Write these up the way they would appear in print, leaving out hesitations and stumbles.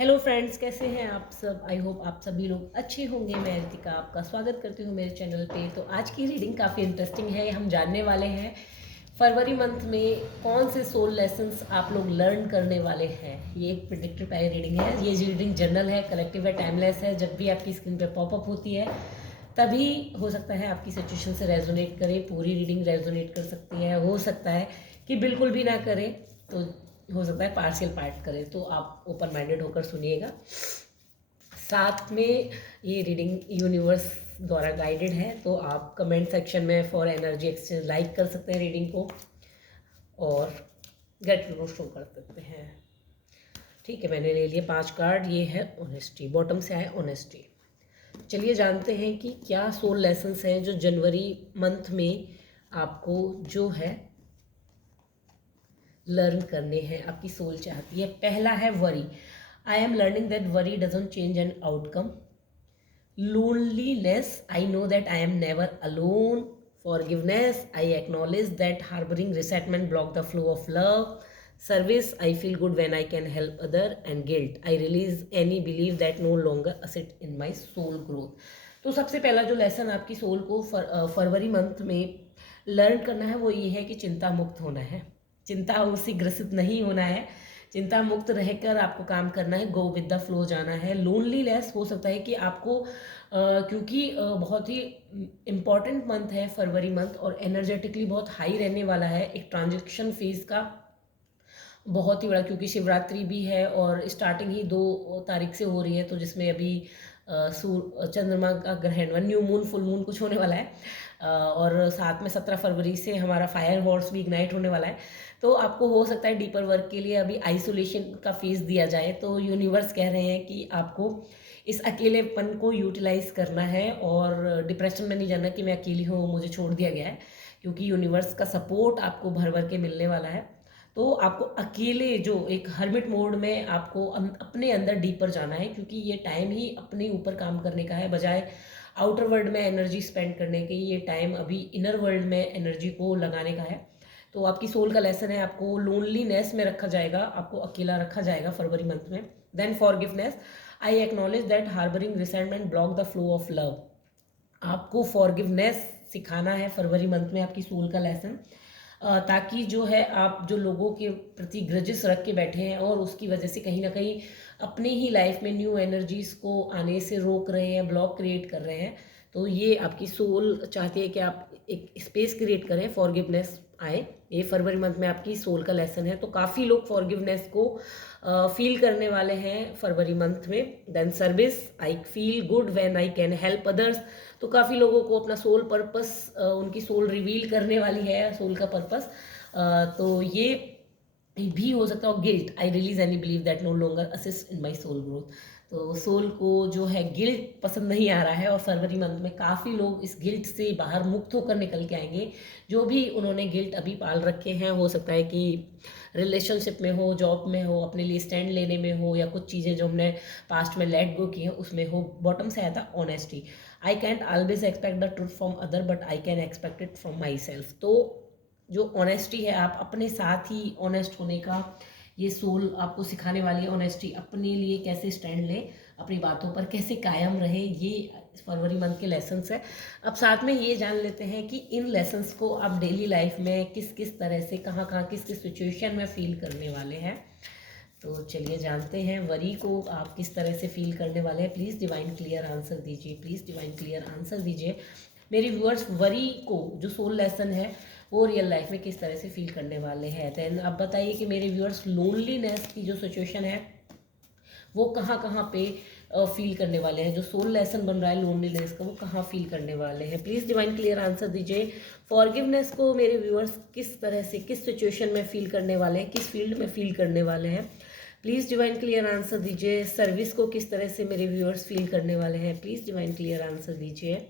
Hello friends, कैसे हैं आप सब। आई होप आप सभी लोग अच्छे होंगे। मैं रितिका आपका स्वागत करती हूँ मेरे चैनल पे। तो आज की रीडिंग काफ़ी इंटरेस्टिंग है। हम जानने वाले हैं फरवरी मंथ में कौन से सोल लेसन्स आप लोग लर्न करने वाले हैं। ये एक प्रिडिक्टिव टाइप रीडिंग है। ये रीडिंग जनरल है, कलेक्टिव है, टाइमलेस है। जब भी आपकी स्क्रीन पे पॉपअप होती है तभी हो सकता है आपकी सिचुएशन से रेजोनेट करे। पूरी रीडिंग रेजोनेट कर सकती है, हो सकता है कि बिल्कुल भी ना करे, तो हो सकता है पार्शियल पार्ट करे। तो आप ओपन माइंडेड होकर सुनिएगा। साथ में ये रीडिंग यूनिवर्स द्वारा गाइडेड है, तो आप कमेंट सेक्शन में फॉर एनर्जी एक्सचेंज लाइक कर सकते हैं रीडिंग को और गेट नो शो कर सकते हैं। ठीक है, मैंने ले लिए 5 कार्ड। ये है ऑनेस्टी, बॉटम से आए ऑनेस्टी। चलिए जानते हैं कि क्या सोल लेसन्स हैं जो जनवरी मंथ में आपको जो है लर्न करने हैं, आपकी सोल चाहती है। पहला है worry. I am learning that worry doesn't change an outcome. Loneliness, I know that I am never alone. Forgiveness, I acknowledge that harboring resentment block the flow of love. Service, I feel good when I can help other. And guilt, I release any belief that no longer assist in my soul growth. तो सबसे पहला जो lesson आपकी soul को फरवरी month में learn करना है वो ये है कि चिंता मुक्त होना है। चिंता से ग्रसित नहीं होना है। चिंता मुक्त रहकर आपको काम करना है। गो विद द फ्लो जाना है। लोनली लेस हो सकता है कि आपको क्योंकि बहुत ही इम्पॉर्टेंट मंथ है फरवरी मंथ और एनर्जेटिकली बहुत हाई रहने वाला है। एक ट्रांजेक्शन फेज का बहुत ही बड़ा, क्योंकि शिवरात्रि भी है और स्टार्टिंग ही 2 तारीख से हो रही है, तो जिसमें अभी चंद्रमा का ग्रहण, न्यू मून, फुल मून कुछ होने वाला है। और साथ में 17 फरवरी से हमारा फायर हॉर्स भी इग्नाइट होने वाला है। तो आपको हो सकता है डीपर वर्क के लिए अभी आइसोलेशन का फेज दिया जाए। तो यूनिवर्स कह रहे हैं कि आपको इस अकेलेपन को यूटिलाइज करना है और डिप्रेशन में नहीं जाना कि मैं अकेली हूँ, मुझे छोड़ दिया गया है, क्योंकि यूनिवर्स का सपोर्ट आपको भर भर के मिलने वाला है। तो आपको अकेले जो एक हर्मिट मोड में आपको अपने अंदर डीपर जाना है, क्योंकि ये टाइम ही अपने ऊपर काम करने का है। बजाय आउटर वर्ल्ड में एनर्जी स्पेंड करने के, ये टाइम अभी इनर वर्ल्ड में एनर्जी को लगाने का है। तो आपकी सोल का लेसन है, आपको लोनलीनेस में रखा जाएगा, आपको अकेला रखा जाएगा फरवरी मंथ में। Then forgiveness, I acknowledge that harbouring resentment block the flow of love. आपको फॉरगिवनेस सिखाना है फरवरी मंथ में, आपकी सोल का लेसन, ताकि जो है आप जो लोगों के प्रति ग्रजेस रख के बैठे हैं और उसकी वजह से कहीं ना कहीं अपनी ही लाइफ में न्यू एनर्जीज को आने से रोक रहे हैं, ब्लॉक क्रिएट कर रहे हैं। तो ये आपकी सोल चाहती है कि आप एक स्पेस क्रिएट करें, फॉरगिवनेस आए। ये फरवरी मंथ में आपकी सोल का लेसन है। तो काफ़ी लोग फॉरगिवनेस को फील करने वाले हैं फरवरी मंथ में। Then service, I feel good when I can help others. तो काफ़ी लोगों को अपना सोल पर्पस, उनकी सोल रिवील करने वाली है, सोल का पर्पस। तो ये भी हो सकता है। Guilt, I release any believe that no longer assist in my soul growth. तो सोल को जो है गिल्ट पसंद नहीं आ रहा है और फरवरी मंथ में काफ़ी लोग इस गिल्ट से बाहर मुक्त होकर निकल के आएंगे। जो भी उन्होंने गिल्ट अभी पाल रखे हैं, हो सकता है कि रिलेशनशिप में हो, जॉब में हो, अपने लिए स्टैंड लेने में हो, या कुछ चीज़ें जो हमने पास्ट में लेट गो की हैं उसमें हो। बॉटम से आया था honesty. I can't always expect the truth from other but I can expect it from my self. तो जो ऑनेस्टी है, आप अपने साथ ही ऑनेस्ट होने का ये सोल आपको सिखाने वाली है। ऑनेस्टी, अपने लिए कैसे स्टैंड लें, अपनी बातों पर कैसे कायम रहे, ये फरवरी मंथ के लेसन्स है। अब साथ में ये जान लेते हैं कि इन लेसन्स को आप डेली लाइफ में किस किस तरह से, कहाँ कहाँ, किस किस सिचुएशन में फील करने वाले हैं। तो चलिए जानते हैं वरी को आप किस तरह से फील करने वाले हैं। प्लीज़ डिवाइन क्लियर आंसर दीजिए, प्लीज़ डिवाइन क्लियर आंसर दीजिए मेरे व्यूअर्स। वरी को जो सोल लेसन है वो रियल लाइफ में किस तरह से फील करने वाले हैं। देन अब बताइए कि मेरे व्यूअर्स लोनलीनेस की जो सिचुएशन है वो कहाँ कहाँ पे फील करने वाले हैं। जो सोल लेसन बन रहा है लोनलीनेस का, वो कहाँ फील करने वाले हैं। प्लीज़ डिवाइन क्लियर आंसर दीजिए। फॉरगिवनेस को मेरे व्यूअर्स किस तरह से, किस सिचुएशन में फील करने वाले हैं, किस फील्ड में फील करने वाले हैं। प्लीज़ डिवाइन क्लियर आंसर दीजिए। सर्विस को किस तरह से मेरे व्यूअर्स फील करने वाले हैं। प्लीज़ डिवाइन क्लियर आंसर दीजिए।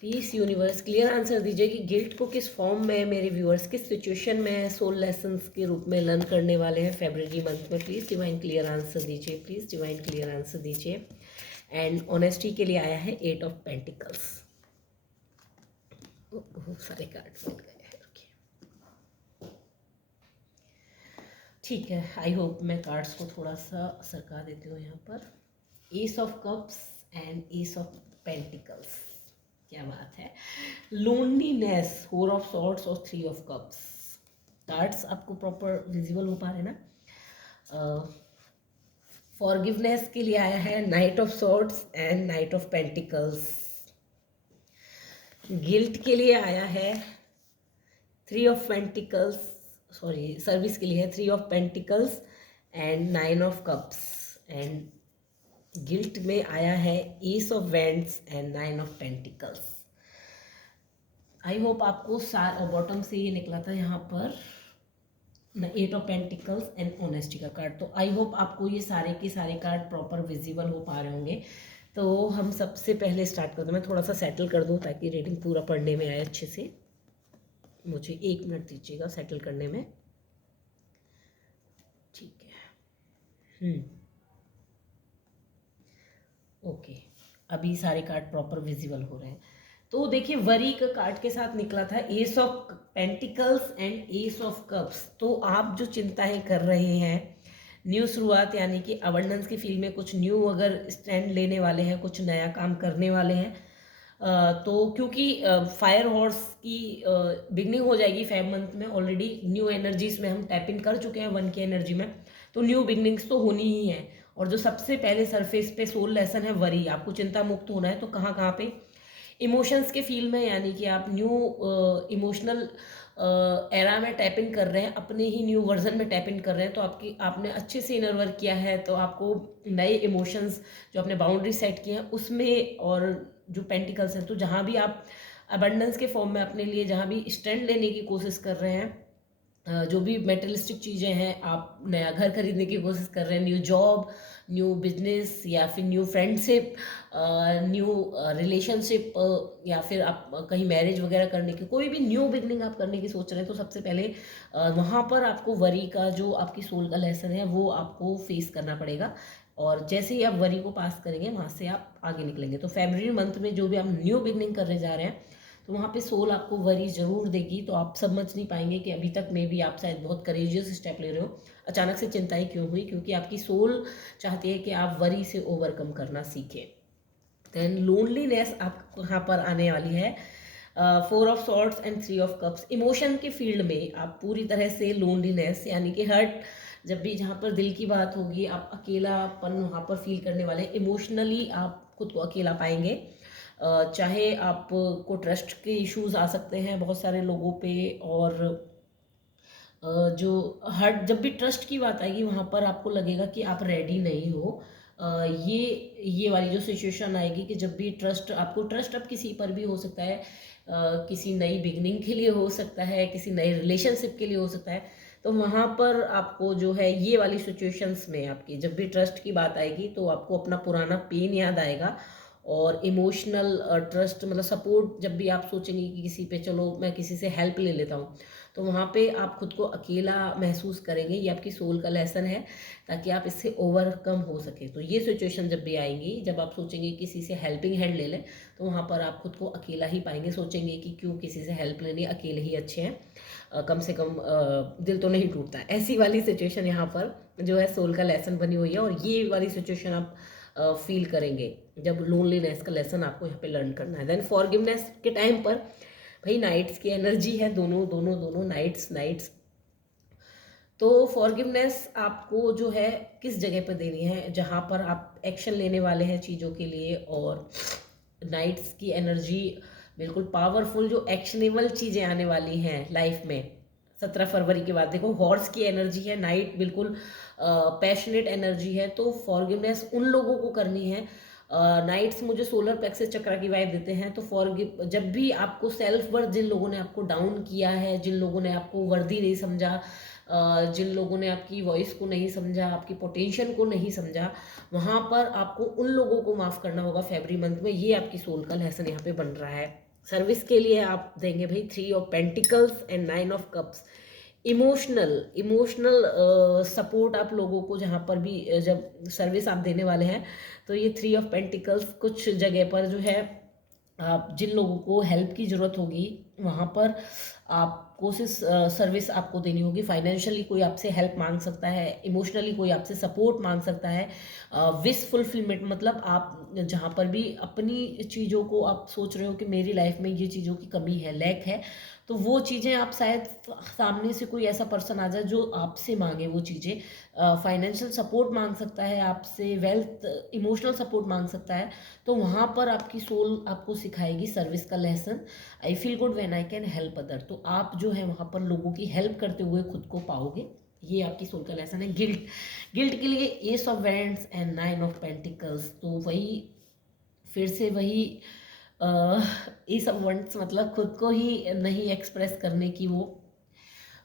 प्लीज़ यूनिवर्स क्लियर आंसर दीजिए कि गिल्ट को किस फॉर्म में मेरे व्यूअर्स, किस सिचुएशन में सोल लेसन्स के रूप में लर्न करने वाले हैं फरवरी मंथ में। प्लीज़ डिवाइन क्लियर आंसर दीजिए, प्लीज़ डिवाइन क्लियर आंसर दीजिए। एंड ऑनेस्टी के लिए आया है 8 ऑफ पेंटिकल्स। बहुत सारे कार्ड मिल गए हैं। ठीक है, आई होप मैं कार्ड्स को थोड़ा सा सरका देती हूँ यहाँ पर। S of cups and S of pentacles, क्या बात है। लोनलीनेस, फोर ऑफ सॉर्ड्स और थ्री ऑफ कप्स। कार्ड्स आपको प्रॉपर विजिबल हो पा रहे हैं ना। फॉरगिवनेस के लिए आया है knight of swords and knight of pentacles. Guilt के लिए आया है three of pentacles, sorry service के लिए है three of pentacles and nine of cups. And guilt में आया है ace of wands and nine of pentacles. I hope आपको बॉटम से ये निकला था यहाँ पर eight of pentacles and honesty का कार्ड। तो आई होप आपको ये सारे के सारे कार्ड प्रॉपर विजिबल हो पा रहे होंगे। तो हम सबसे पहले स्टार्ट करते हैं। मैं थोड़ा सा सेटल कर दूँ ताकि रीडिंग पूरा पढ़ने में आए अच्छे से। मुझे 1 मिनट दीजिएगा सेटल करने में। ठीक है, ओके, अभी सारे कार्ड प्रॉपर विजिबल हो रहे हैं। तो देखिए वरी का कार्ड के साथ निकला था S of pentacles and S of cups. तो आप जो चिंताएं कर रहे हैं, न्यू शुरुआत यानी कि अबंडेंस की फील्ड में कुछ न्यू अगर स्टैंड लेने वाले हैं, कुछ नया काम करने वाले हैं, तो क्योंकि फायर हॉर्स की बिगनिंग हो जाएगी 5 मंथ में। ऑलरेडी न्यू एनर्जीज में हम टैप इन कर चुके हैं 1 की एनर्जी में, तो न्यू बिगनिंग्स तो होनी ही है। और जो सबसे पहले सरफेस पे सोल लेसन है वरी, आपको चिंता मुक्त होना है। तो कहाँ कहाँ पे, इमोशंस के फील्ड में, यानी कि आप न्यू इमोशनल एरा में टैप इन कर रहे हैं, अपने ही न्यू वर्जन में टैप इन कर रहे हैं। तो आपने अच्छे से इनर वर्क किया है, तो आपको नए इमोशंस जो आपने बाउंड्री सेट किए हैं उसमें, और जो पेंटिकल्स हैं, तो जहाँ भी आप अबंडेंस के फॉर्म में अपने लिए जहाँ भी स्टैंड लेने की कोशिश कर रहे हैं, जो भी मेटेरियलिस्टिक चीज़ें हैं, आप नया घर खरीदने की कोशिश कर रहे हैं, न्यू जॉब, न्यू बिजनेस, या फिर न्यू फ्रेंडशिप, न्यू रिलेशनशिप, या फिर आप कहीं मैरिज वगैरह करने की, कोई भी न्यू बिगनिंग आप करने की सोच रहे हैं, तो सबसे पहले वहाँ पर आपको वरी का जो आपकी सोल का लेसन है वो आपको फेस करना पड़ेगा। और जैसे ही आप वरी को पास करेंगे वहाँ से आप आगे निकलेंगे। तो फरवरी मंथ में जो भी आप न्यू बिगनिंग करने जा रहे हैं, तो वहाँ पे सोल आपको वरी ज़रूर देगी। तो आप समझ नहीं पाएंगे कि अभी तक में भी आप शायद बहुत करेजियस स्टेप ले रहे हो, अचानक से चिंताएं क्यों हुई, क्योंकि आपकी सोल चाहती है कि आप वरी से ओवरकम करना सीखें। देन लोनलीनेस आपको यहाँ पर आने वाली है, 4 of swords and 3 of cups. Emotion के फील्ड में आप पूरी तरह से लोनलीनेस यानी कि हर्ट, जब भी जहाँ पर दिल की बात होगी, आप अकेलापन वहाँ पर फील करने वाले, इमोशनली आप खुद को अकेला पाएंगे। चाहे आपको ट्रस्ट के इश्यूज आ सकते हैं बहुत सारे लोगों पे, और जो हर्ट, जब भी ट्रस्ट की बात आएगी वहाँ पर आपको लगेगा कि आप रेडी नहीं हो। ये वाली जो सिचुएशन आएगी कि जब भी आपको ट्रस्ट अब किसी पर भी हो सकता है, किसी नई बिगनिंग के लिए हो सकता है, किसी नए रिलेशनशिप के लिए हो सकता है। तो वहाँ पर आपको जो है ये वाली सिचुएशंस में आपकी जब भी ट्रस्ट की बात आएगी, तो आपको अपना पुराना पेन याद आएगा। और इमोशनल ट्रस्ट मतलब सपोर्ट, जब भी आप सोचेंगे कि किसी पे चलो मैं किसी से हेल्प ले लेता हूँ, तो वहाँ पे आप खुद को अकेला महसूस करेंगे। ये आपकी सोल का लेसन है, ताकि आप इससे ओवरकम हो सके। तो ये सिचुएशन जब भी आएंगी, जब आप सोचेंगे किसी से हेल्पिंग हैंड ले लें, तो वहाँ पर आप खुद को अकेला ही पाएंगे। सोचेंगे कि क्यों किसी से हेल्प लेनी, अकेले ही अच्छे हैं, कम से कम दिल तो नहीं टूटता। ऐसी वाली सिचुएशन यहाँ पर जो है सोल का लेसन बनी हुई है। और ये वाली सिचुएशन आप फील करेंगे जब लोनलीनेस का लेसन आपको यहाँ पे लर्न करना है। देन फॉरगिवनेस के टाइम पर भाई नाइट्स की एनर्जी है, दोनों नाइट्स। तो फॉरगिवनेस आपको जो है किस जगह पर देनी है, जहाँ पर आप एक्शन लेने वाले हैं चीज़ों के लिए। और नाइट्स की एनर्जी बिल्कुल पावरफुल, जो एक्शनेबल चीज़ें आने वाली हैं लाइफ में 17 फरवरी के बाद। देखो हॉर्स की एनर्जी है, नाइट बिल्कुल पैशनेट एनर्जी है। तो फॉरगिवनेस उन लोगों को करनी है। नाइट्स मुझे सोलर प्लेक्सस चक्र की वाइब देते हैं। तो फॉरगिव, जब भी आपको सेल्फ वर्थ, जिन लोगों ने आपको डाउन किया है, जिन लोगों ने आपको वर्दी नहीं समझा, जिन लोगों ने आपकी वॉइस को नहीं समझा, आपकी पोटेंशियल को नहीं समझा, वहाँ पर आपको उन लोगों को माफ़ करना होगा फरवरी मंथ में। ये आपकी सोल का लेसन यहाँ पे बन रहा है। सर्विस के लिए आप देंगे भाई 3 of pentacles and 9 of cups. Emotional support आप लोगों को जहाँ पर भी जब सर्विस आप देने वाले हैं, तो ये 3 ऑफ पेंटिकल्स कुछ जगह पर जो है, आप जिन लोगों को हेल्प की ज़रूरत होगी वहाँ पर आपको कोशिश सर्विस आपको देनी होगी। फाइनेंशियली कोई आपसे हेल्प मांग सकता है, इमोशनली कोई आपसे सपोर्ट मांग सकता है। विश फुलफिलमेंट मतलब आप जहाँ पर भी अपनी चीज़ों को आप सोच रहे हो कि मेरी लाइफ में ये चीज़ों की कमी है, लैक है, तो वो चीज़ें आप शायद सामने से कोई ऐसा पर्सन आ जाए जो आपसे मांगे वो चीज़ें। फाइनेंशियल सपोर्ट मांग सकता है आपसे, वेल्थ इमोशनल सपोर्ट मांग सकता है। तो वहाँ पर आपकी सोल आपको सिखाएगी सर्विस का lesson. I feel good when I can help other. तो आप जो है वहाँ पर लोगों की हेल्प करते हुए खुद को पाओगे। ये आपकी सोल का लेसन है। गिल्ट, गिल्ट के लिए S of wands and 9 of pentacles. तो वही फिर से वही ये सब वर्ड्स मतलब खुद को ही नहीं एक्सप्रेस करने की वो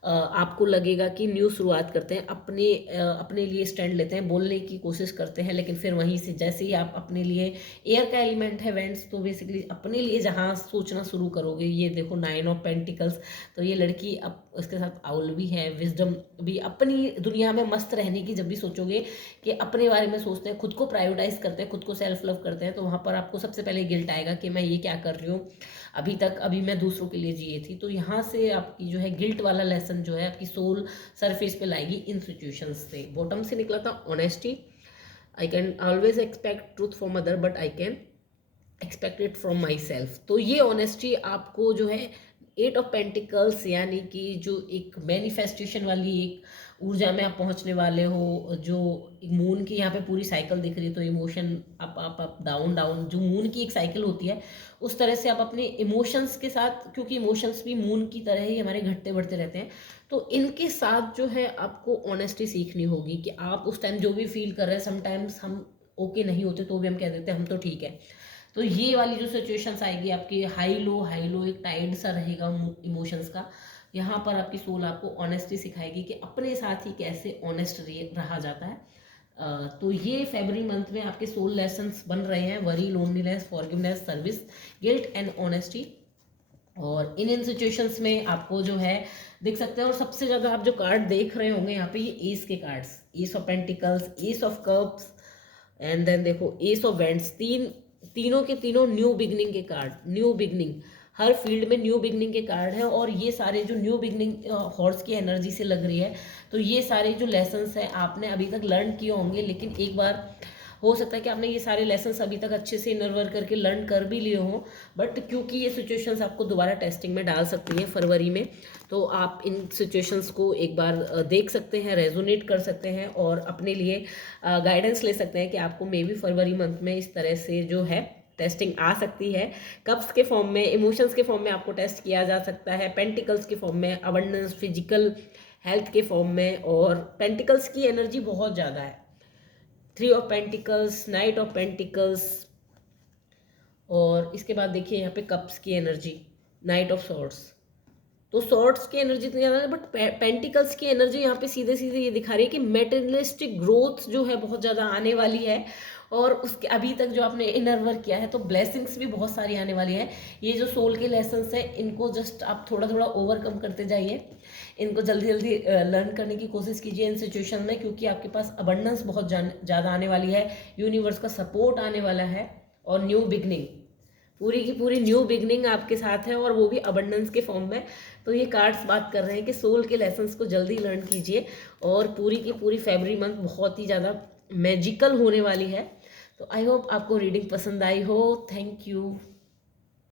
आपको लगेगा कि न्यू शुरुआत करते हैं, अपने लिए स्टैंड लेते हैं, बोलने की कोशिश करते हैं, लेकिन फिर वहीं से जैसे ही आप अपने लिए, एयर का एलिमेंट है वेंट्स, तो बेसिकली अपने लिए जहाँ सोचना शुरू करोगे, ये देखो 9 ऑफ पेंटिकल्स, तो ये लड़की अब उसके साथ आउल भी है, विजडम भी, अपनी दुनिया में मस्त रहने की जब भी सोचोगे कि अपने बारे में सोचते हैं, खुद को प्रायोरिटाइज करते हैं, खुद को सेल्फ लव करते हैं, तो वहाँ पर आपको सबसे पहले गिल्ट आएगा कि मैं ये क्या कर रही हूँ, अभी मैं दूसरों के लिए जिए थी। तो यहाँ से आपकी जो है गिल्ट वाला लेसन जो है आपकी सोल सरफेस पे लाएगी इन सिचुएशंस से। बॉटम से निकला था honesty. I can always expect truth from other but I can expect it from my self. तो ये ऑनेस्टी आपको जो है 8 ऑफ पेंटिकल्स यानी कि जो एक मैनिफेस्टेशन वाली एक ऊर्जा में आप पहुंचने वाले हो, जो मून की यहाँ पे पूरी साइकिल दिख रही है, तो इमोशन अप डाउन डाउन, जो मून की एक साइकिल होती है उस तरह से आप अपने इमोशंस के साथ, क्योंकि इमोशंस भी मून की तरह ही हमारे घटते बढ़ते रहते हैं, तो इनके साथ जो है आपको ऑनेस्टी सीखनी होगी कि आप उस टाइम जो भी फील कर रहे हैं, समटाइम्स हम ओके नहीं होते तो भी हम कह देते हैं हम तो ठीक है। तो ये वाली जो सिचुएशंस आएगी आपकी हाई लो एक टाइड सा रहेगा इमोशंस का, यहाँ पर आपकी सोल आपको ऑनेस्टी सिखाएगी कि अपने साथ ही कैसे ऑनेस्ट रहा जाता है। तो ये फरवरी मंथ में आपके सोल लेसन्स बन रहे हैं, worry, loneliness, forgiveness, service, guilt and honesty. और इन सिचुएशंस में आपको जो है देख सकते हैं, और सबसे ज़्यादा आप जो कार्ड देख रहे होंगे यहाँ पे, ये एस के cards, ace of pentacles, ace of cups and then देखो एस ऑफ वेंट्स, तीनों के तीनों न्यू बिगनिंग के कार्ड, न्यू बिगनिंग, हर फील्ड में न्यू बिगनिंग के कार्ड है। और ये सारे जो न्यू बिगनिंग हॉर्स की एनर्जी से लग रही है, तो ये सारे जो लेसन्स हैं आपने अभी तक लर्न किए होंगे, लेकिन एक बार हो सकता है कि आपने ये सारे लेसन्स अभी तक अच्छे से इनर वर्क करके लर्न कर भी लिए हों, बट क्योंकि ये सिचुएशंस आपको दोबारा टेस्टिंग में डाल सकती हैं फरवरी में, तो आप इन सिचुएशंस को एक बार देख सकते हैं, रेजोनेट कर सकते हैं और अपने लिए गाइडेंस ले सकते हैं कि आपको मे बी फरवरी मंथ में इस तरह से जो है टेस्टिंग आ सकती है। कप्स के फॉर्म में, इमोशंस के फॉर्म में आपको टेस्ट किया जा सकता है, पेंटिकल्स के फॉर्म में, अबंडेंस, फिजिकल हेल्थ के फॉर्म में, और पेंटिकल्स की एनर्जी बहुत ज़्यादा है, 3 of pentacles, night of pentacles, और इसके बाद देखिए यहाँ पे कप्स की एनर्जी, नाइट ऑफ सॉर्ड्स। तो सॉर्ड्स की एनर्जी इतनी ज़्यादा है, बट पेंटिकल्स की एनर्जी यहाँ पे सीधे सीधे ये दिखा रही है कि मेटेरियलिस्टिक ग्रोथ जो है बहुत ज़्यादा आने वाली है, और उसके अभी तक जो आपने इनर वर्क किया है तो ब्लेसिंग्स भी बहुत सारी आने वाली है। ये जो सोल के लेसन्स हैं इनको जस्ट आप थोड़ा थोड़ा ओवरकम करते जाइए, इनको जल्दी जल्दी लर्न करने की कोशिश कीजिए इन सिचुएशन में, क्योंकि आपके पास अबंडेंस बहुत ज़्यादा आने वाली है, यूनिवर्स का सपोर्ट आने वाला है, और न्यू बिगनिंग, पूरी की पूरी न्यू बिगनिंग आपके साथ है, और वो भी अबंडेंस के फॉर्म में। तो ये कार्ड्स बात कर रहे हैं कि सोल के लेसन्स को जल्दी लर्न कीजिए, और पूरी की पूरी फरवरी मंथ बहुत ही ज़्यादा मैजिकल होने वाली है। तो आई होप आपको रीडिंग पसंद आई हो। Thank you.